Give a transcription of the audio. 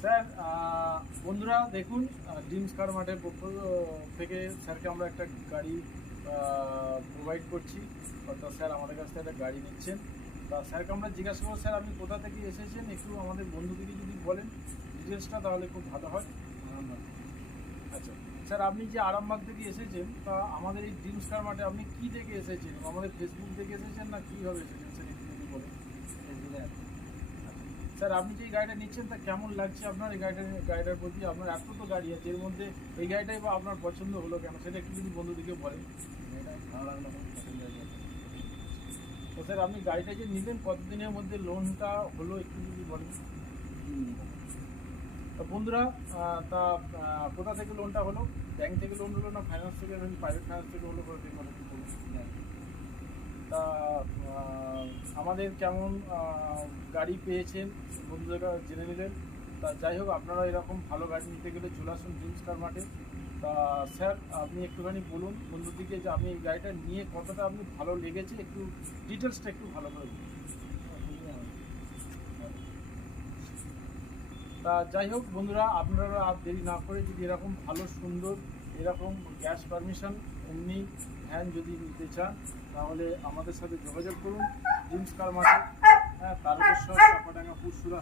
Sir বন্ধুরা, দেখুন dreams কার মাঠের পক্ষ থেকে স্যারকে আমরা একটা গাড়ি প্রোভাইড করছি। অর্থাৎ স্যার আমাদের কাছ থেকে একটা গাড়ি নিচ্ছেন। তা স্যারকে আমরা জিজ্ঞাসা করব, স্যার, আপনি কোথা থেকে এসেছেন? একটু আমাদের বন্ধুদেরকে যদি বলেন ডিটেলসটা তাহলে খুব ভালো হয়। আচ্ছা স্যার, আপনি যে আরামবাগ থেকে এসেছেন, তা আমাদের এই ড্রিমস কার মাঠে আপনি কী থেকে এসেছেন? আমাদের ফেসবুক থেকে এসেছেন না কীভাবে এসেছেন? স্যার, একটু যদি বলেন। স্যার, আপনি যে গাড়িটা নিচ্ছেন, তা কেমন লাগছে আপনার? এই গাড়িটার গাড়িটার প্রতি আপনার এত তো গাড়ি আছে, এর মধ্যে এই গাড়িটাই বা আপনার পছন্দ হলো কেন? সেটা একটু যদি বন্ধুদিকে বলেন। ভালো তো স্যার, আপনি গাড়িটা যে নিলেন, কতদিনের মধ্যে লোনটা হলো একটু যদি বলেন? তা বন্ধুরা তা কোথা থেকে লোনটা হলো? ব্যাংক থেকে লোন হলো না ফাইন্যান্স থেকে প্রাইভেট ফাইন্যান্স থেকে হলো করে দিন একটু বলুন তা আহ, আমাদের কেমন গাড়ি পেয়েছেন, বন্ধুরা জেনে নিলেন। তা যাই হোক, আপনারা এরকম ভালো গাড়ি নিতে গেলে চলে আসুন ড্রিমস কার মাঠে। তা স্যার, আপনি একটুখানি বলুন বন্ধুদিকে যে আপনি এই গাড়িটা নিয়ে কতটা আপনি ভালো লেগেছে, একটু ডিটেলসটা একটু ভালো করে তা যাই হোক, বন্ধুরা, আপনারা আর দেরি না করে যদি এরকম ভালো, সুন্দর এরকম গ্যাস পারমিশন এমনি ভ্যান যদি নিতে চান, তাহলে আমাদের সাথে যোগাযোগ করুন। জিমস কার মাঠে হ্যাঁ তারকেশ্বর চাপাডাঙ্গা পুরসুরা